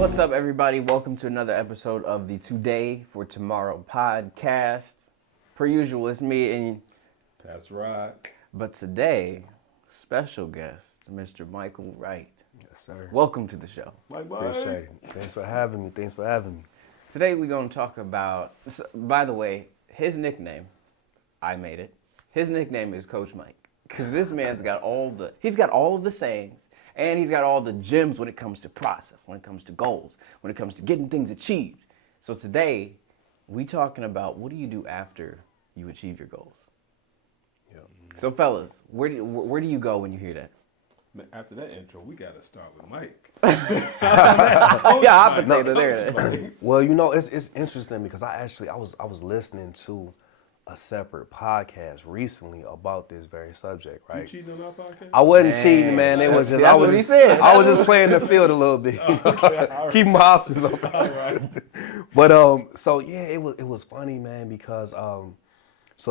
What's up, everybody? Welcome to another episode of the Today for Tomorrow podcast. Per usual, it's me and That's right. but today, special guest, Mr. Michael Wright. Yes, sir. Welcome to the show. Appreciate it. Thanks for having me. Today we're going to talk about, by the way, his nickname, I made it. His nickname is Coach Mike. Because this man's got he's got all of the sayings, and he's got all the gems when it comes to process, when it comes to goals, when it comes to getting things achieved. So today, we talking about what do you do after you achieve your goals? Yep. So fellas, where do you go when you hear that? After that intro, we got to start with Mike. Yeah, opposite there. Well, you know, it's interesting because I was listening to a separate podcast recently about this very subject, right? You cheating on our podcast? I wasn't cheating, man. It was just That's what he said. I was just playing the field a little bit. Keep my options open. All right. But so yeah, it was funny, man, because so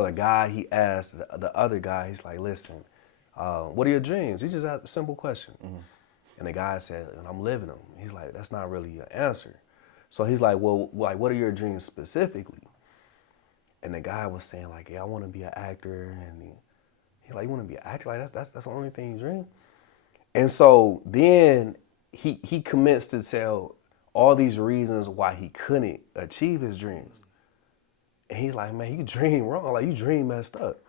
the guy, he asked the other guy, he's like, listen, what are your dreams? He just asked a simple question. Mm-hmm. And the guy said, and I'm living them. He's like, that's not really an answer. So he's like, well, like, what are your dreams specifically? And the guy was saying, like, yeah, I want to be an actor. And he's like, you want to be an actor? Like, that's the only thing you dream? And so then he commenced to tell all these reasons why he couldn't achieve his dreams. And he's like, man, you dream wrong. Like, you dream messed up.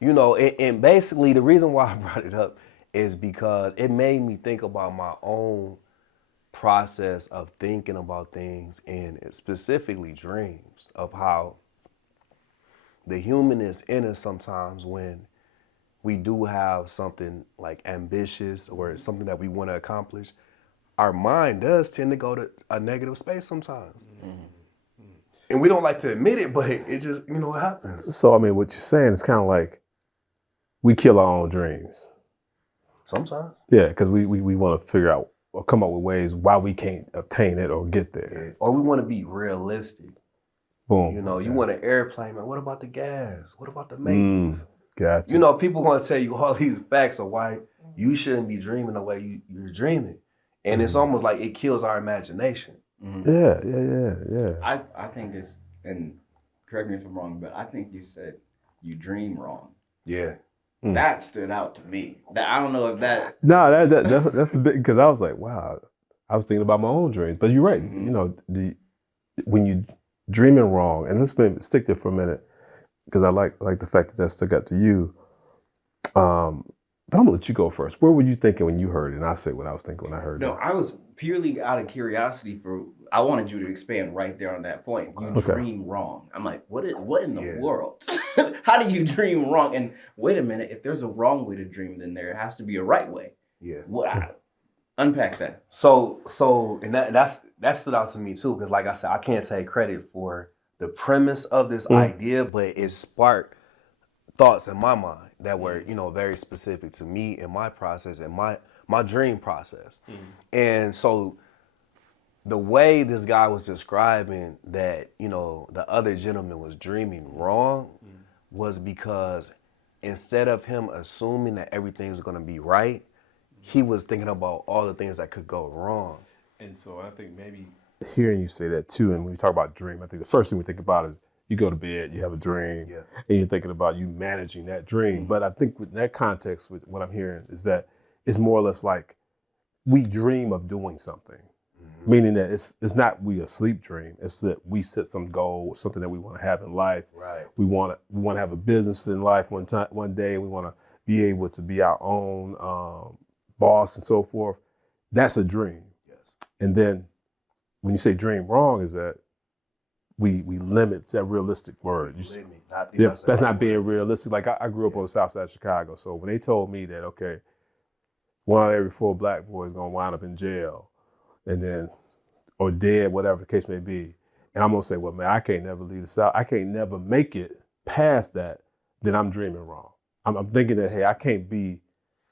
You know, and basically the reason why I brought it up is because it made me think about my own process of thinking about things, and specifically dreams, of how the human is in us sometimes when we do have something like ambitious or something that we want to accomplish. Our mind does tend to go to a negative space sometimes. Mm-hmm. And we don't like to admit it, but it just, you know, what happens. So, I mean, what you're saying is kind of like we kill our own dreams. Sometimes. Yeah, because we want to figure out or come up with ways why we can't obtain it or get there. Yeah. Or we want to be realistic. Boom. You know, you want an airplane, man. What about the gas? What about the maintenance? Gotcha. You know, people want to tell you all these facts of why you shouldn't be dreaming the way you're dreaming. And it's almost like it kills our imagination. Mm-hmm. Yeah. I think it's, and correct me if I'm wrong, but I think you said you dream wrong. Yeah. That stood out to me. I don't know if that. No, that's a bit, because I was like, wow, I was thinking about my own dreams. But you're right. Mm-hmm. You know, when you dreaming wrong, and let's stick there for a minute, because I like the fact that stuck out to you. But I'm gonna let you go first. Where were you thinking when you heard it? And I say what I was thinking when I heard it. No, I was purely out of curiosity I wanted you to expand right there on that point. You dream wrong. I'm like, what in the world? How do you dream wrong? And wait a minute, if there's a wrong way to dream, then there has to be a right way. Yeah. Unpack that. So and that stood out to me too, because like I said, I can't take credit for the premise of this idea, but it sparked thoughts in my mind that were, you know, very specific to me and my process and my dream process. And so the way this guy was describing that, you know, the other gentleman was dreaming wrong was because instead of him assuming that everything's going to be right, he was thinking about all the things that could go wrong. And so I think maybe hearing you say that too, and when we talk about dream, I think the first thing we think about is you go to bed, you have a dream, and you're thinking about you managing that dream. But I think with that context, with what I'm hearing is that it's more or less like we dream of doing something, meaning that it's not we a sleep dream. It's that we set some goal, something that we want to have in life. Right. We want to have a business in life one day. We want to be able to be our own boss and so forth. That's a dream. Yes. And then when you say dream wrong, is that we limit that realistic word. That's not being realistic. Like I grew up on the south side of Chicago. So when they told me that, okay, 1 out of every 4 black boys gonna wind up in jail and then, or dead, whatever the case may be. And I'm gonna say, well, man, I can't never leave the South. I can't never make it past that. Then I'm dreaming wrong. I'm thinking that, hey, I can't be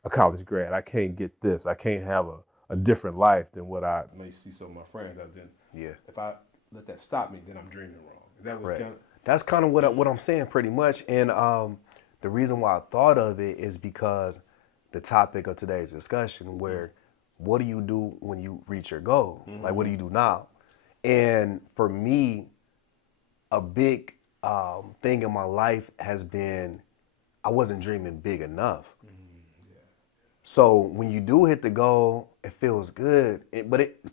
a college grad. I can't get this. I can't have a different life than what I may see some of my friends have done. Yeah. If I let that stop me, then I'm dreaming wrong. Is that what kind of... That's kind of what I'm saying pretty much. And the reason why I thought of it is because the topic of today's discussion, where what do you do when you reach your goal? Like, what do you do now? And for me, a big thing in my life has been I wasn't dreaming big enough. So when you do hit the goal, it feels good.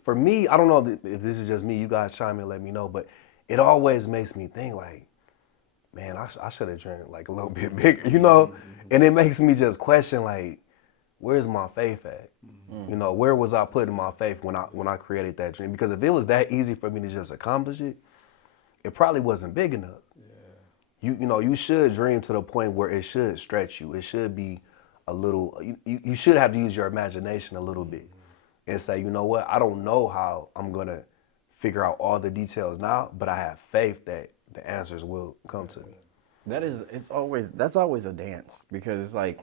For me, I don't know if this is just me. You guys chime in and let me know. But it always makes me think like, man, I should have dreamed like a little bit bigger, you know? And it makes me just question like, where's my faith at? You know, where was I putting my faith when I created that dream? Because if it was that easy for me to just accomplish it, it probably wasn't big enough. You know, you should dream to the point where it should stretch you. It should be a little, you should have to use your imagination a little bit and say, you know what, I don't know how I'm gonna figure out all the details now, but I have faith that the answers will come to me. That's always a dance, because it's like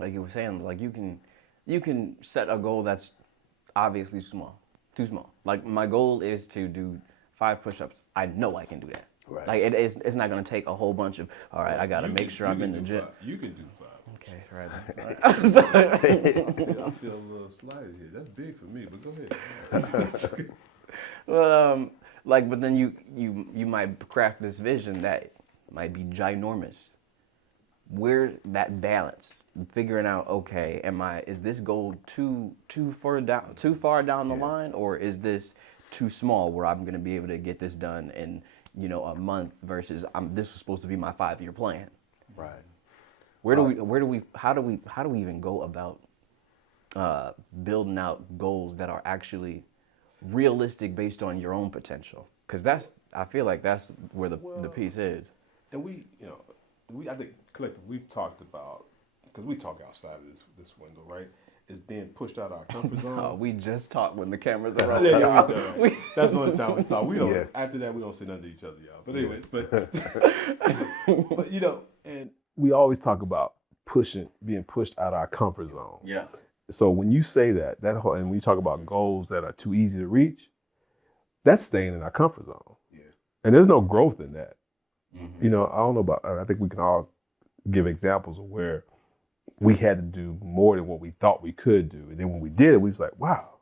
you were saying, like you can set a goal that's obviously too small. Like my goal is to do 5 push-ups. I know I can do that. Right. Like it's not gonna take a whole bunch of, all right, I gotta make sure I'm in the gym. You can do 5. Okay, right. I feel a little slighted here. That's big for me, but go ahead. Well, but then you might craft this vision that might be ginormous. Where that balance, figuring out, okay, is this goal too far down the line, or is this too small where I'm gonna be able to get this done in a month versus this was supposed to be my 5-year plan. Right. How do we even go about building out goals that are actually realistic based on your own potential? Because I feel like that's where the piece is. And I think collectively we've talked about, because we talk outside of this window, right? Is being pushed out of our comfort zone. Oh, we just talk when the cameras are on. That's the only time we talk. We don't. Yeah. After that, we don't sit under each other, y'all. But anyway, but and We always talk about being pushed out of our comfort zone. Yeah. So when you say that whole, and we talk about goals that are too easy to reach, that's staying in our comfort zone. Yeah. And there's no growth in that. I don't know about, I think we can all give examples of where we had to do more than what we thought we could do. And then when we did it, we was like, wow.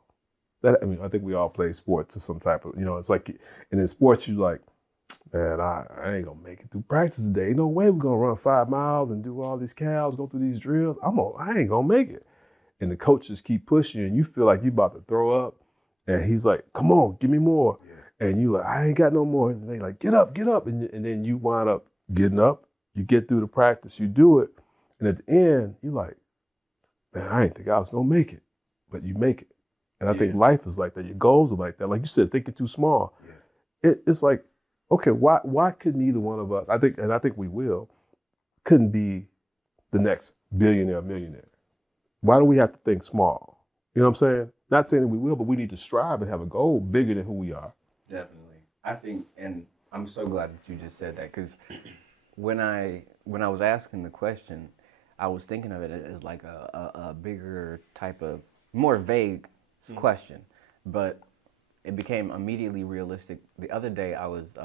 I think we all play sports or some type of, it's like, and in sports, you like, man, I ain't gonna make it through practice today. No way we're gonna run 5 miles and do all these calves, go through these drills. I ain't gonna make it. And the coaches keep pushing you and you feel like you about to throw up. And he's like, come on, give me more. Yeah. And you like, I ain't got no more. And they like, get up. And then you wind up getting up. You get through the practice, you do it. And at the end, you like, man, I didn't think I was gonna make it. But you make it. And I think life is like that. Your goals are like that. Like you said, thinking too small. Yeah. It's like, okay, why couldn't either one of us, I think we will, couldn't be the next billionaire or millionaire? Why do we have to think small? You know what I'm saying? Not saying that we will, but we need to strive and have a goal bigger than who we are. Definitely. I think, and I'm so glad that you just said that, because when I was asking the question, I was thinking of it as like a bigger type of, more vague question, but it became immediately realistic. The other day I was,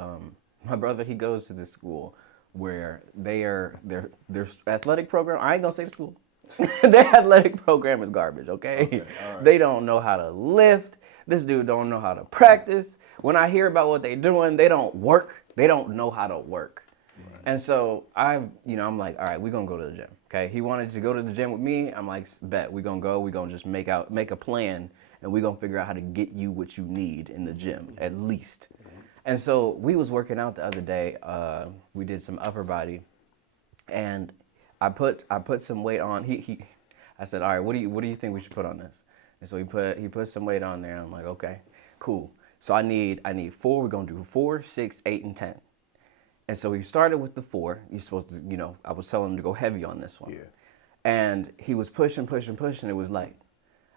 my brother, he goes to this school where their athletic program, I ain't gonna say the school, their athletic program is garbage, okay? Right. They don't know how to lift. This dude don't know how to practice. When I hear about what they doing, they don't work. They don't know how to work. Right. And so I'm like, all right, we're gonna go to the gym, okay? He wanted to go to the gym with me. I'm like, bet, we're gonna go. We're gonna just make a plan, and we're gonna figure out how to get you what you need in the gym, at least. And so we was working out the other day. We did some upper body, and I put some weight on. I said, all right, what do you think we should put on this? And so he put some weight on there. I'm like, okay, cool. So I need 4. We're gonna do 4, 6, 8, and 10. And so he started with the 4. You're supposed to, I was telling him to go heavy on this one. Yeah. And he was pushing. It was light.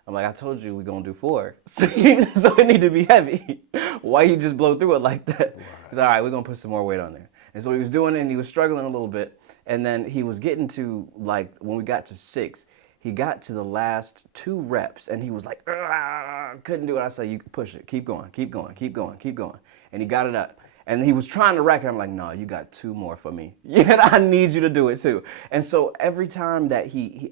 I'm like, I told you we're gonna do 4. So it need to be heavy. Why you just blow through it like that? Right. He's all right, we're gonna put some more weight on there. And so he was doing it, and he was struggling a little bit. And then he was getting to, like, when we got to 6, he got to the last 2 reps, and he was like, couldn't do it. I said, you can push it. Keep going. And he got it up. And he was trying to rack it. I'm like, no, you got 2 more for me. Yeah, I need you to do it too. And so every time he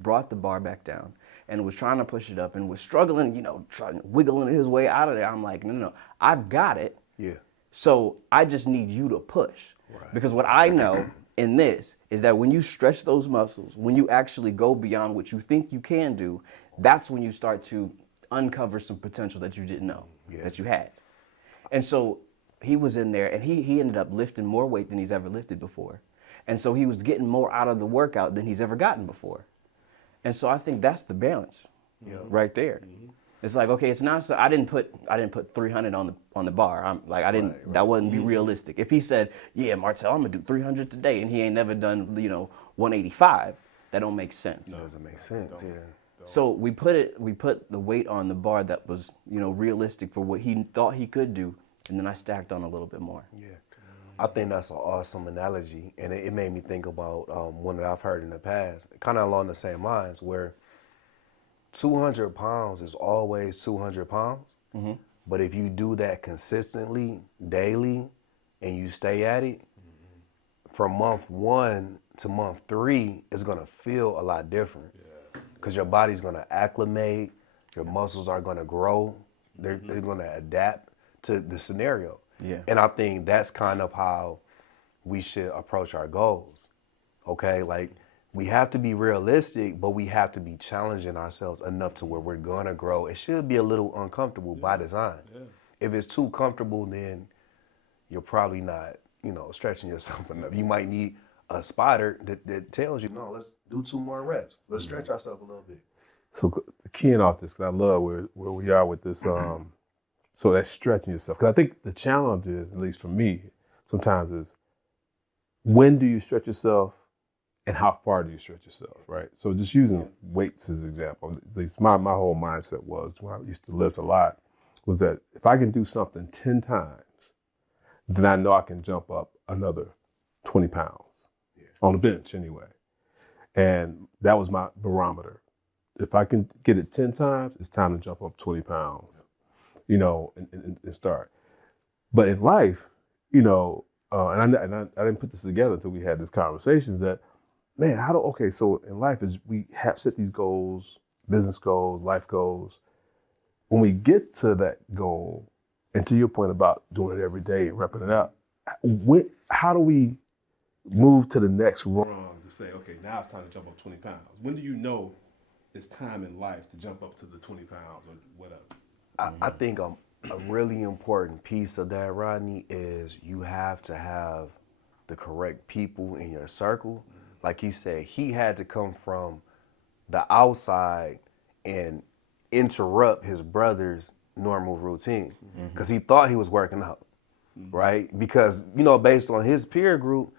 brought the bar back down, and was trying to push it up and was struggling, trying wiggling his way out of there. I'm like, no, I've got it. Yeah. So I just need you to push. Right. Because what I know in this is that when you stretch those muscles, when you actually go beyond what you think you can do, that's when you start to uncover some potential that you didn't know that you had. And so he was in there, and he ended up lifting more weight than he's ever lifted before. And so he was getting more out of the workout than he's ever gotten before. And so I think that's the balance right there. Mm-hmm. It's like, okay, it's not so I didn't put 300 on the bar. I'm like, I didn't right. That wouldn't be realistic. If he said, yeah, Martell, I'm gonna do 300 today, and he ain't never done 185, that don't make sense. No, doesn't make sense. Yeah. So we put the weight on the bar that was realistic for what he thought he could do, and then I stacked on a little bit more. Yeah. I think that's an awesome analogy, and it made me think about one that I've heard in the past, kind of along the same lines, where 200 pounds is always 200 pounds, mm-hmm. but if you do that consistently, daily, and you stay at it, from month 1 to month 3, it's gonna feel a lot different, because your body's gonna acclimate, your muscles are gonna grow, they're gonna adapt to the scenario. Yeah. And I think that's kind of how we should approach our goals. Okay, like we have to be realistic, but we have to be challenging ourselves enough to where we're gonna grow. It should be a little uncomfortable by design. Yeah. If it's too comfortable, then you're probably not, stretching yourself enough. You might need a spotter that tells you, no, let's do 2 more reps. Let's stretch ourselves a little bit. So keying off this, because I love where we are with this. So that's stretching yourself. Because I think the challenge is, at least for me, sometimes is when do you stretch yourself and how far do you stretch yourself, right? So just using weights as an example, at least my whole mindset was, when I used to lift a lot, was that if I can do something 10 times, then I know I can jump up another 20 pounds on the bench anyway. And that was my barometer. If I can get it 10 times, it's time to jump up 20 pounds. And start. But in life, and I didn't put this together until we had this conversation, is that, man, so in life is we have set these goals, business goals, life goals. When we get to that goal, and to your point about doing it every day and repping it up, how do we move to the next rung to say, okay, now it's time to jump up 20 pounds? When do you know it's time in life to jump up to the 20 pounds or whatever? I think a really important piece of that, Rodney, is you have to have the correct people in your circle. Like he said, he had to come from the outside and interrupt his brother's normal routine because he thought he was working out, right? Because, based on his peer group,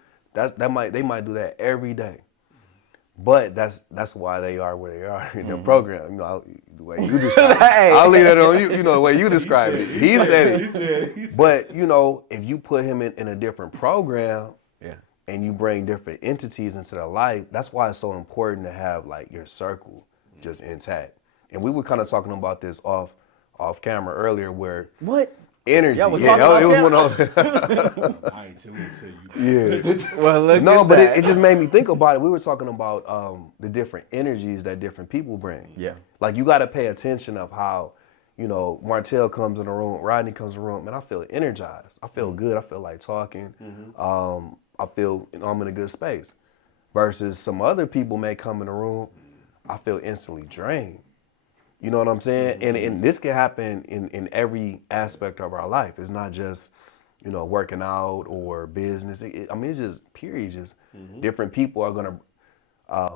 they might do that every day. But that's why they are where they are in their program. The way you describe it. I'll leave that on you. The way you describe it. He said it. But, if you put him in a different program and you bring different entities into their life, that's why it's so important to have, your circle just intact. And we were kind of talking about this off camera earlier where... What? Energy. Yeah, it was one of I ain't tell you. Yeah. Well, but it just made me think about it. We were talking about the different energies that different people bring. Yeah. Like you got to pay attention of how, Martell comes in the room, Rodney comes in the room, and I feel energized. I feel good. I feel like talking. I feel I'm in a good space. Versus some other people may come in the room, I feel instantly drained. You know what I'm saying? And this can happen in every aspect of our life. It's not just, working out or business. It's just period. Just different people are going to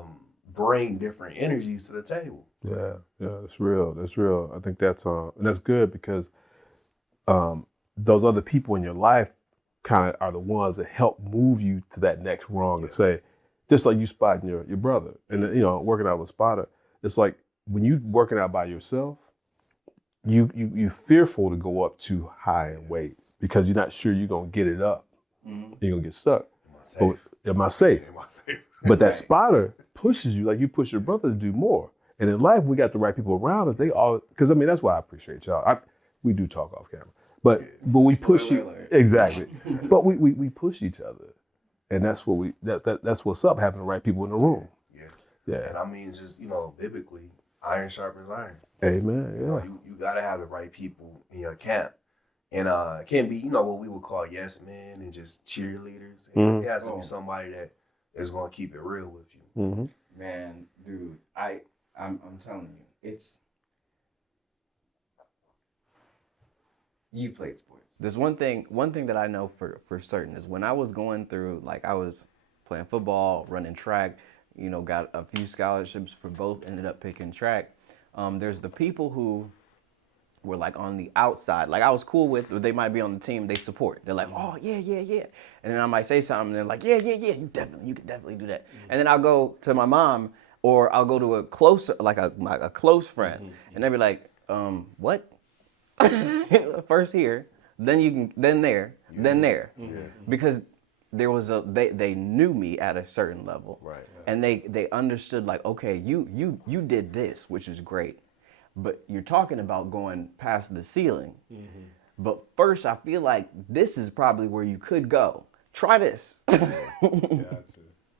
bring different energies to the table. Yeah, that's real. That's real. I think that's and that's good because those other people in your life kind of are the ones that help move you to that next rung to say, just like you spotting your brother and working out with a spotter. It's like, when you working out by yourself, you fearful to go up too high in weight because you're not sure you're gonna get it up. You're gonna get stuck. Am I safe? But that spotter pushes you, like you push your brother to do more. And in life, we got the right people around us. They all, because that's why I appreciate y'all. We do talk off camera, but we push you exactly. But we push each other, and that's what that's what's up. Having the right people in the room. Yeah. And just biblically. iron sharpens iron. Amen. You know, Yeah. you gotta have the right people in your camp. And it can't be, what we would call yes men and just cheerleaders. And it has to be somebody that is gonna keep it real with you. Mm-hmm. Man, dude, I'm telling you, you played sports. There's one thing that I know for certain is when I was going through, like I was playing football, running track, got a few scholarships for both, ended up picking track. There's the people who were like on the outside, like I was cool with, or they might be on the team, they support. They're like, oh yeah. And then I might say something, and they're like, yeah, you can definitely do that. And then I'll go to my mom, or I'll go to a closer, like a close friend, and they'll be like, what? First here, then there. Because there was they knew me at a certain level, Right. and they understood, like, okay, you did this, which is great, but you're talking about going past the ceiling. But first, I feel like this is probably where you could go. Try this. Gotcha.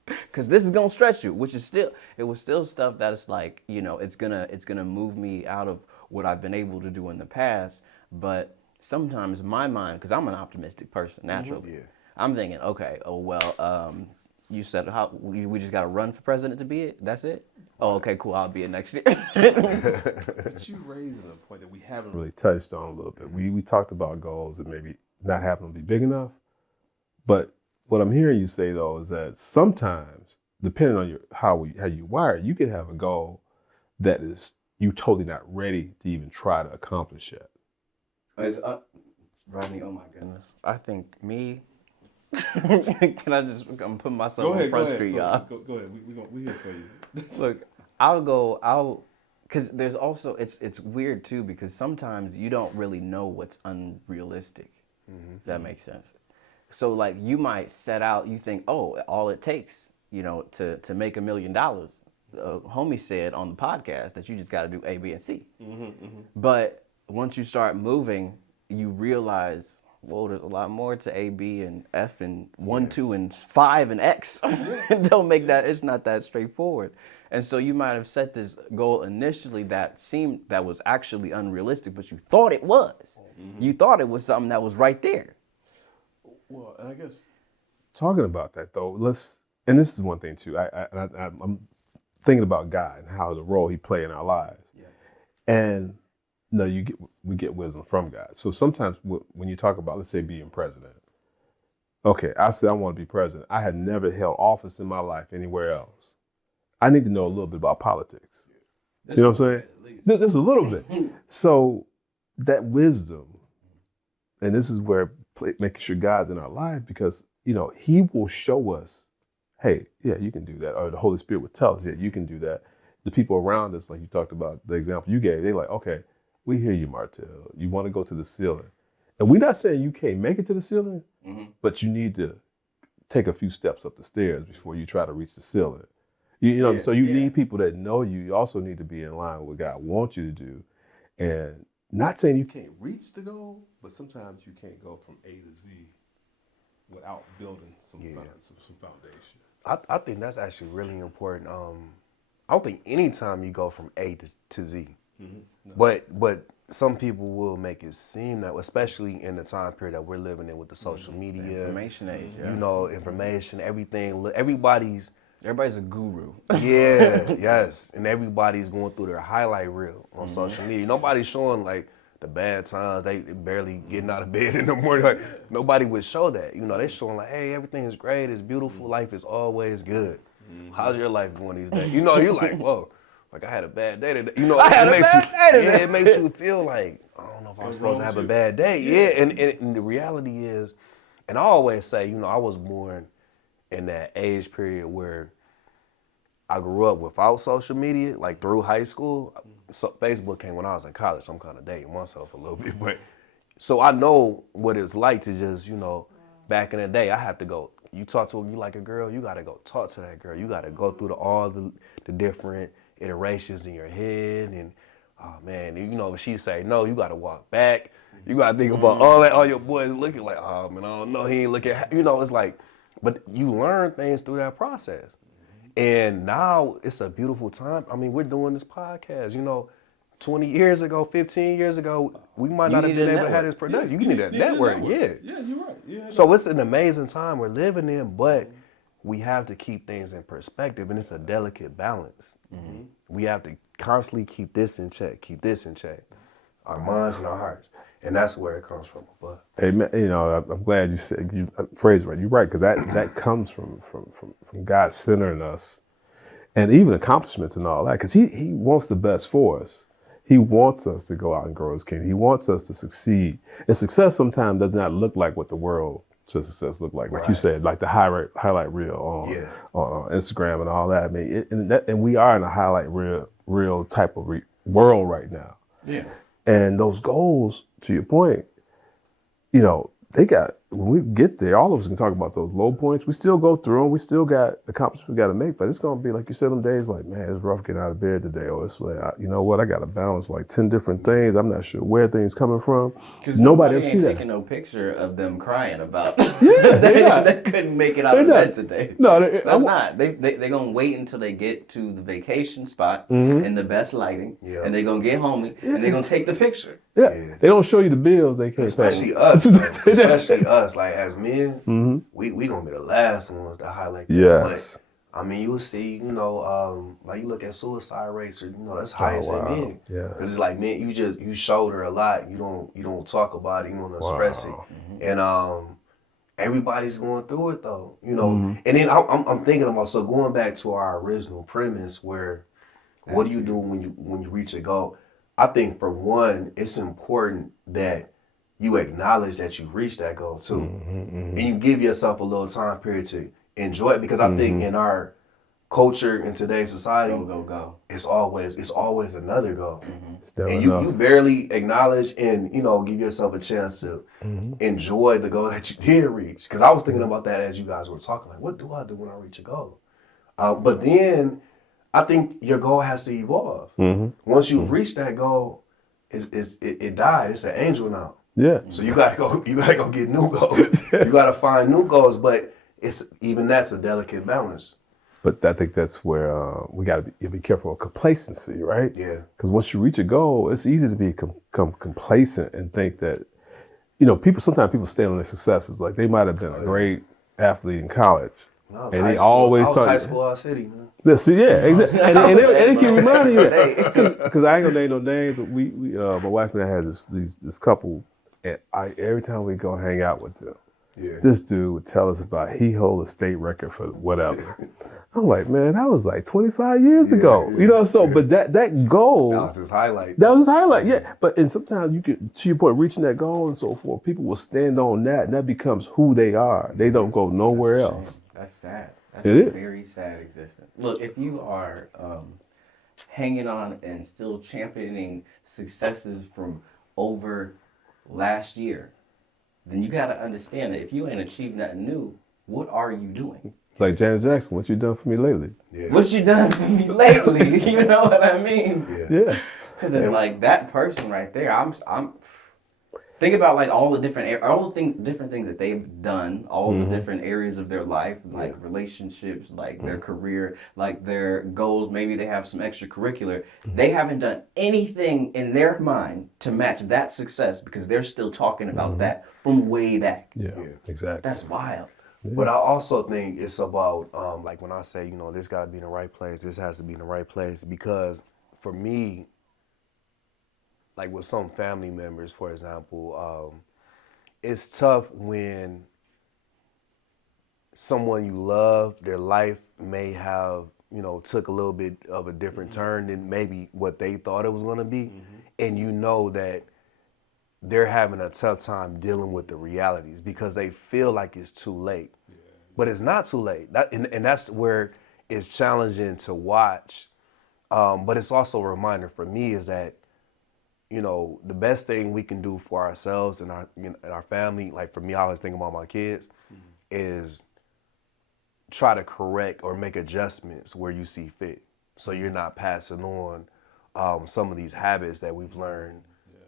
Because this is gonna stretch you, which is it was still stuff that's like, it's gonna move me out of what I've been able to do in the past. But sometimes my mind, because I'm an optimistic person naturally, I'm thinking, okay, you said we just gotta run for president to be it. That's it. Oh, okay, cool. I'll be it next year. But you raised a point that we haven't really touched on a little bit. We talked about goals and maybe not having them be big enough. But what I'm hearing you say though is that sometimes, depending on how you wire, you can have a goal that is you totally not ready to even try to accomplish yet. Rodney, oh my goodness. I think me. I'm putting myself on Front Street, y'all. Go ahead. We're here for you. Look, because there's also, it's weird too, because sometimes you don't really know what's unrealistic. If that makes sense. So like you might set out, you think, oh, all it takes, to make $1 million. Homie said on the podcast that you just got to do A, B, and C. But once you start moving, you realize, whoa, there's a lot more to A, B, and F, and 1, 2, and 5, and X. Don't make that, it's not that straightforward. And so you might have set this goal initially that was actually unrealistic, but you thought it was. You thought it was something that was right there. Well, and I guess Talking about that though, and this is one thing too. I'm thinking about God and how the role He played in our lives. And we get wisdom from God. So sometimes when you talk about, let's say, being president, okay, I said I want to be president. I had never held office in my life anywhere else. I need to know a little bit about politics. You know what I'm saying? Just a little bit. So that wisdom, and this is where making sure God's in our life, because He will show us, hey, yeah, you can do that, or the Holy Spirit will tell us, yeah, you can do that. The people around us, like you talked about, the example you gave, they're like, okay, we hear you, Martell. You want to go to the ceiling. And we're not saying you can't make it to the ceiling, but you need to take a few steps up the stairs before you try to reach the ceiling. So you need people that know you. You also need to be in line with what God wants you to do. And not saying you can't reach the goal, but sometimes you can't go from A to Z without building some foundation. I think that's actually really important. I don't think anytime you go from A to Z, but some people will make it seem that, especially in the time period that we're living in with the social media, The information age, information, everything. Everybody's a guru. yes, and everybody's going through their highlight reel on social media. Nobody's showing like the bad times. They barely getting out of bed in the morning. Like nobody would show that. They're showing like, hey, everything is great, it's beautiful, life is always good. How's your life going these days? You're like, whoa, like I had a bad day today. It makes you feel like, I don't know if I'm supposed to have a bad day. And the reality is, and I always say, I was born in that age period where I grew up without social media, like through high school. So Facebook came when I was in college. I'm kind of dating myself a little bit, but so I know what it's like to just, back in the day, I have to go. You talk to you like a girl, you got to go talk to that girl. You got to go through all the different iterations in your head. And, oh, man, if she say no, you got to walk back. You got to think about all that, all your boys looking like, oh, man, I don't know, he ain't looking. It's like, but you learn things through that process. And now it's a beautiful time. I mean, we're doing this podcast, 20 years ago, 15 years ago, we might not have been able to have this production. You need a network, yeah. Yeah, you're right. Yeah, So it's an amazing time we're living in, but we have to keep things in perspective, and it's a delicate balance. We have to constantly keep this in check, our minds and our hearts, and that's where it comes from. But Hey, man, I'm glad you said you phrased it right. You're right, because that comes from God centering us, and even accomplishments and all that. Because He wants the best for us. He wants us to go out and grow His kingdom. He wants us to succeed. And success sometimes does not look like what the world says success look like. Like you said, like the highlight reel on Instagram and all that. I mean, and we are in a highlight reel type of world right now. Yeah. And those goals, to your point, when we get there, all of us can talk about those low points. We still go through them. We still got accomplishments we got to make, but it's going to be, like you said, them days like, man, it's rough getting out of bed today. Or it's like, you know what, I got to balance like 10 different things. I'm not sure where things coming from. Because nobody ain't ever see that. taking no picture of them crying about Yeah, they couldn't make it out of bed today. No, That's not. They going to wait until they get to the vacation spot in the best lighting, and they going to get home, and they going to take the picture. Yeah. They don't show you the bills they can't especially pay. us, especially us, like as men, we gonna be the last ones to highlight that. Yes. But I mean, you'll see, like you look at suicide rates, or that's highest in men. Yes. Because it's like, man, you shoulder a lot. You don't talk about it. You don't express it, and everybody's going through it though, And then I'm thinking about, so going back to our original premise, where what do you do when you reach a goal? I think for one, it's important that you acknowledge that you reached that goal too, and you give yourself a little time period to enjoy it, because I think in our culture, in today's society, Go. it's always another goal, And you barely acknowledge and give yourself a chance to enjoy the goal that you did reach. Because I was thinking about that as you guys were talking, like, what do I do when I reach a goal? But then I think your goal has to evolve. Once you've reached that goal, it died. It's an angel now. Yeah. So you gotta go get new goals. You gotta find new goals, but that's a delicate balance. But I think that's where we got to be careful of complacency, right? Yeah. Because once you reach a goal, it's easy to become complacent and think that, sometimes people stand on their successes. Like they might have been a great athlete in college. And they always talk. High school, our city, man. Exactly. And they keep reminding you that. Because I ain't gonna name no names, but we my wife and I had this couple, and every time we go hang out with them, this dude would tell us about he hold a state record for whatever. I'm like, man, that was like 25 years ago. But that goal. That was his highlight. Yeah. And sometimes you could, to your point, reaching that goal and so forth, people will stand on that, and that becomes who they are. They don't go nowhere else. That's sad. That's a very sad existence. Look, if you are hanging on and still championing successes from over last year, then you got to understand that if you ain't achieved nothing new, what are you doing? Like Janet Jackson, what you done for me lately? Yeah. What you done for me lately? You know what I mean? Yeah. Because it's like that person right there. I'm think about like all the different things that they've done, all the different areas of their life, like relationships, like their career, like their goals. Maybe they have some extracurricular. They haven't done anything in their mind to match that success because they're still talking about that from way back. Yeah, exactly. That's wild. But I also think it's about, like when I say, this got to be in the right place, this has to be in the right place, because for me, like with some family members, for example, it's tough when someone you love, their life may have, took a little bit of a different turn than maybe what they thought it was going to be. And you know that they're having a tough time dealing with the realities because they feel like it's too late. But it's not too late. And that's where it's challenging to watch. But it's also a reminder for me is that, the best thing we can do for ourselves and our family, like for me, I always think about my kids, is try to correct or make adjustments where you see fit. So you're not passing on some of these habits that we've learned,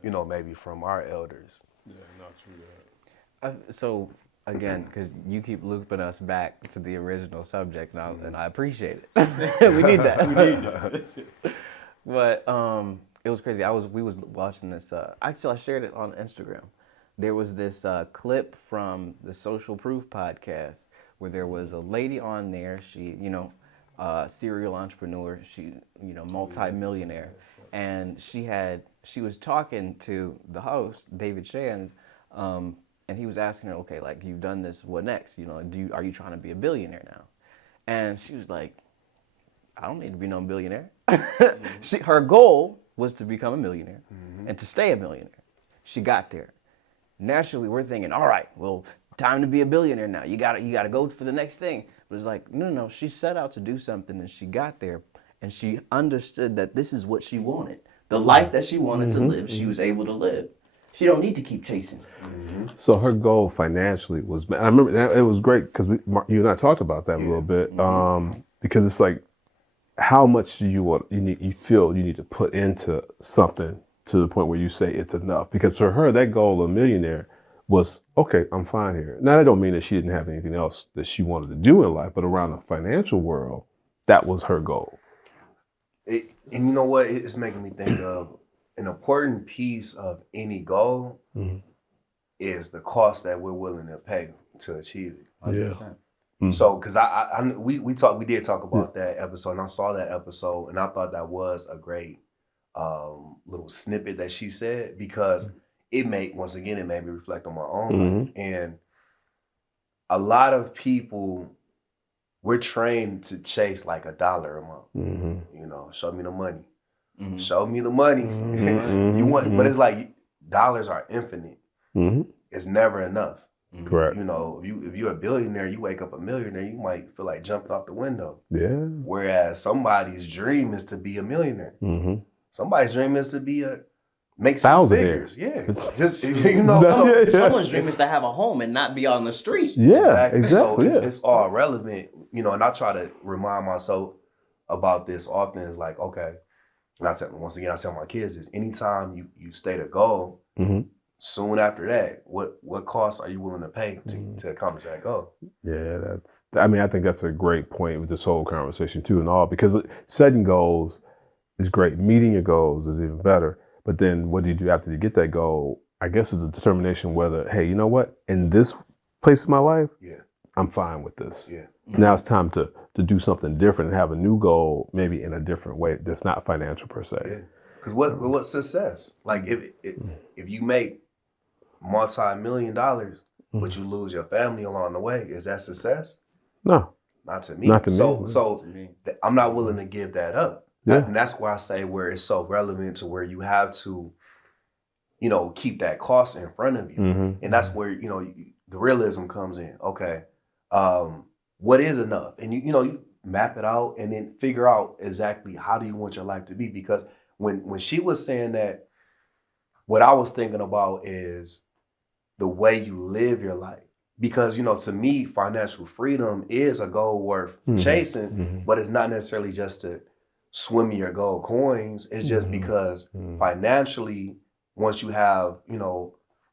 maybe from our elders. Yeah, not true. So again, because you keep looping us back to the original subject now, and I appreciate it. We need that. We need that. But it was crazy. We was watching this. Actually, I shared it on Instagram. There was this clip from the Social Proof podcast where there was a lady on there. She, serial entrepreneur. She, multi-millionaire, and she was talking to the host, David Shands, and he was asking her, okay, like, you've done this, what next? Are you trying to be a billionaire now? And she was like, I don't need to be no billionaire. Her goal was to become a millionaire and to stay a millionaire. She got there. Naturally, we're thinking, all right, well, time to be a billionaire now. You gotta go for the next thing. But it's like, no. She set out to do something, and she got there, and she understood that this is what she wanted. The life that she wanted to live, she was able to live. She don't need to keep chasing. So her goal financially was, I remember that, it was great because you and I talked about that a little bit, because it's like, how much do you feel you need to put into something to the point where you say it's enough? Because for her, that goal of millionaire was, okay, I'm fine here. Now, that don't mean that she didn't have anything else that she wanted to do in life, but around the financial world, that was her goal. And you know what? It's making me think of an important piece of any goal is the cost that we're willing to pay to achieve it. 100%. So, because we did talk about that episode, and I saw that episode, and I thought that was a great little snippet that she said, because it made me reflect on my own life. And a lot of people, we're trained to chase like $1 a month. Show me the money. Show me the money. You want, but it's like dollars are infinite. It's never enough. Correct. If you're a billionaire, you wake up a millionaire, you might feel like jumping off the window. Yeah. Whereas somebody's dream is to be a millionaire. Somebody's dream is to make 6 figures. Yeah. Just Someone's dream is to have a home and not be on the street. Yeah, exactly. So it's all relevant, and I try to remind myself about this often. Is like, okay, and I tell my kids is, anytime you state a goal, soon after that, what costs are you willing to pay to accomplish that goal? Yeah, I think that's a great point with this whole conversation too, and all, because setting goals is great. Meeting your goals is even better. But then what do you do after you get that goal? I guess it's a determination whether, hey, you know what? In this place in my life, I'm fine with this. Yeah. Now it's time to do something different and have a new goal, maybe in a different way that's not financial per se. Yeah. Because what's success? Like if you make multi-million-dollars, but you lose your family along the way, is that success? No. Not to me. Not to me. So I'm not willing to give that up. Yeah. And that's why I say where it's so relevant to where you have to, keep that cost in front of you. And that's where, the realism comes in. Okay, what is enough? And you map it out and then figure out exactly how do you want your life to be? Because when she was saying that, what I was thinking about is the way you live your life. Because, to me, financial freedom is a goal worth chasing, but it's not necessarily just to swim in your gold coins. It's just because financially, once you have,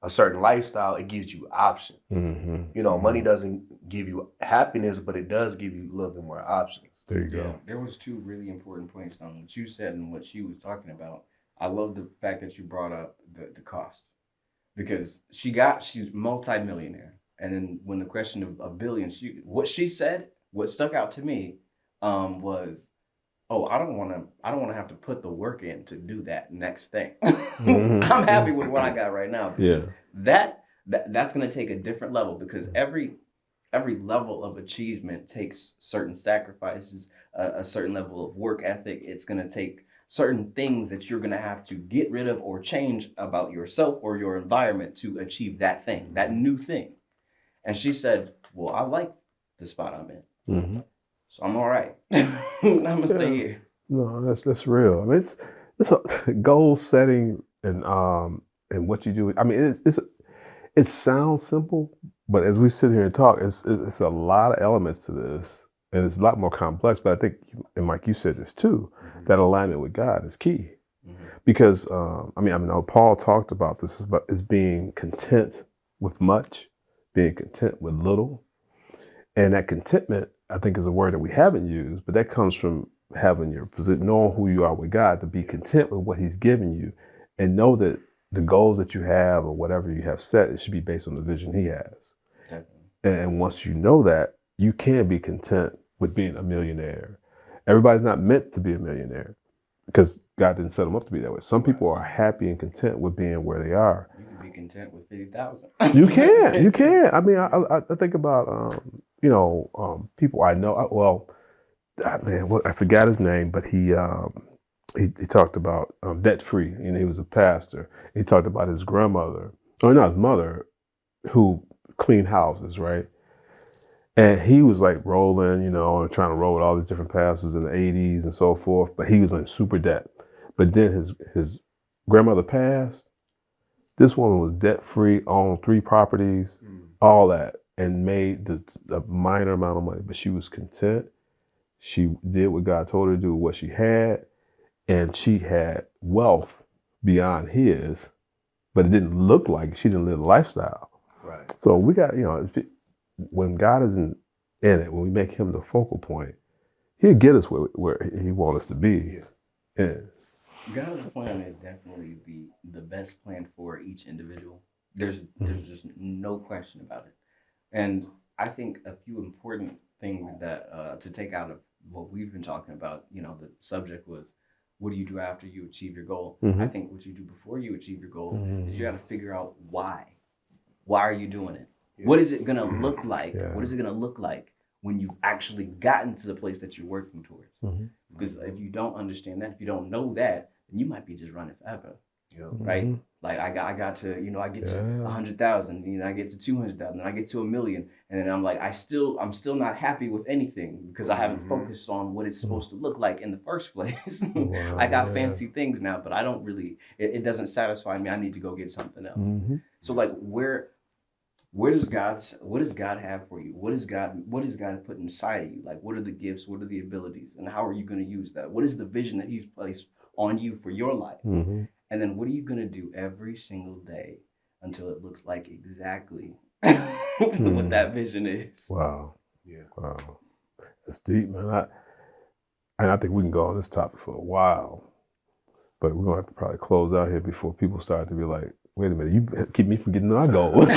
a certain lifestyle, it gives you options. Money doesn't give you happiness, but it does give you a little bit more options. There you go. There was 2 really important points on what you said and what she was talking about. I love the fact that you brought up the cost, because she's multi-millionaire. And then when the question of a billion, what she said, what stuck out to me was, I don't want to have to put the work in to do that next thing. I'm happy with what I got right now. Because that's going to take a different level, because every level of achievement takes certain sacrifices, a certain level of work ethic. It's going to take certain things that you're going to have to get rid of or change about yourself or your environment to achieve that thing, that new thing. And she said, well, I like the spot I'm in. So I'm all right. I'm gonna stay here. No, that's real. I mean, it's a goal setting and what you do. I mean, it sounds simple, but as we sit here and talk, it's a lot of elements to this, and it's a lot more complex. But I think, and Mike, you said this too, that alignment with God is key, because I know Paul talked about this, is being content with much, being content with little. And that contentment, I think, is a word that we haven't used, but that comes from having your position, knowing who you are with God, to be content with what he's given you, and know that the goals that you have or whatever you have set, it should be based on the vision he has. And once you know that, you can be content with being a millionaire. Everybody's not meant to be a millionaire because God didn't set them up to be that way. Some people are happy and content with being where they are. You can be content with 50,000. You can. I mean, I think about, people I know. I forgot his name, but he talked about debt free, and he was a pastor. He talked about his grandmother, or not his mother, who cleaned houses, right? And he was like rolling, and trying to roll with all these different pastors in the 80s and so forth, but he was in super debt. But then his grandmother passed. This woman was debt free, owned 3 properties, all that, and made a minor amount of money, but she was content. She did what God told her to do, what she had, and she had wealth beyond his, but it didn't look like it. She didn't live a lifestyle. Right. So we got, when God is in it, when we make him the focal point, he'll get us where he wants us to be. Yeah. God's plan is definitely the best plan for each individual. There's just no question about it. And I think a few important things that to take out of what we've been talking about, the subject was, what do you do after you achieve your goal? I think what you do before you achieve your goal is you got to figure out why. Why are you doing it? Yeah. What is it going to look like? Yeah. What is it going to look like when you've actually gotten to the place that you're working towards? Because if you don't understand that, if you don't know that, then you might be just running forever. Right? Like I got to, I get to 100,000, I get to 200,000, I get to 1 million. And then I'm like, I'm still not happy with anything because I haven't focused on what it's supposed to look like in the first place. Wow, I got fancy things now, but I don't really, it doesn't satisfy me. I need to go get something else. So like what does God have for you? What is God put inside of you? Like, what are the gifts? What are the abilities? And how are you going to use that? What is the vision that he's placed on you for your life? And then what are you going to do every single day until it looks like exactly what that vision is? Wow. Yeah. Wow. That's deep, man. I think we can go on this topic for a while, but we're going to have to probably close out here before people start to be like, wait a minute, you keep me from getting my goals.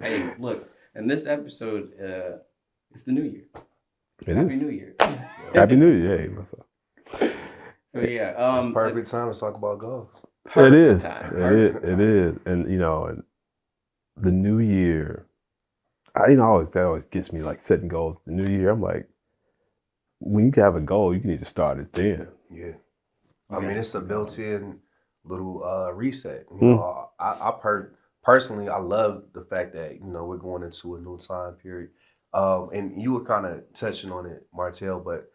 Hey, look, in this episode, it's the new year. Happy New Year. Happy New Year. Hey, what's up? So yeah, it's perfect time to talk about goals. It is. It is. And and the new year, that always gets me, like, setting goals. The new year, I'm like, when you have a goal, you need to start it then. Yeah. I mean, it's a built-in little reset. Personally, I love the fact that we're going into a new time period. And you were kind of touching on it, Martell, but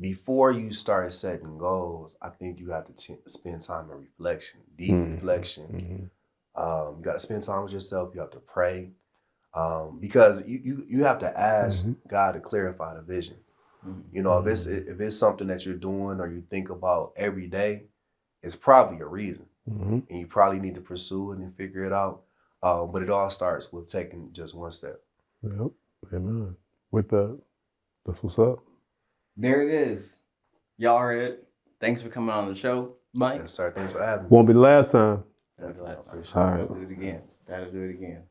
before you start setting goals, I think you have to spend time in reflection, deep reflection. You got to spend time with yourself. You have to pray, because you have to ask God to clarify the vision. If it's something that you're doing or you think about every day, it's probably a reason, and you probably need to pursue it and figure it out. But it all starts with taking just one step. Yep. Amen. With that, that's what's up. There it is. Y'all heard it. Thanks for coming on the show, Mike. Yes, sir. Thanks for having me. Won't be the last time. Won't be the last time. All right. Gotta do it again.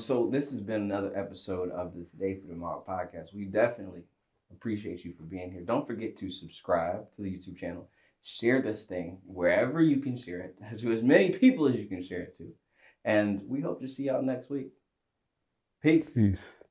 So this has been another episode of the Today for Tomorrow podcast. We definitely appreciate you for being here. Don't forget to subscribe to the YouTube channel. Share this thing wherever you can share it, to as many people as you can share it to. And we hope to see y'all next week. Peace. Peace.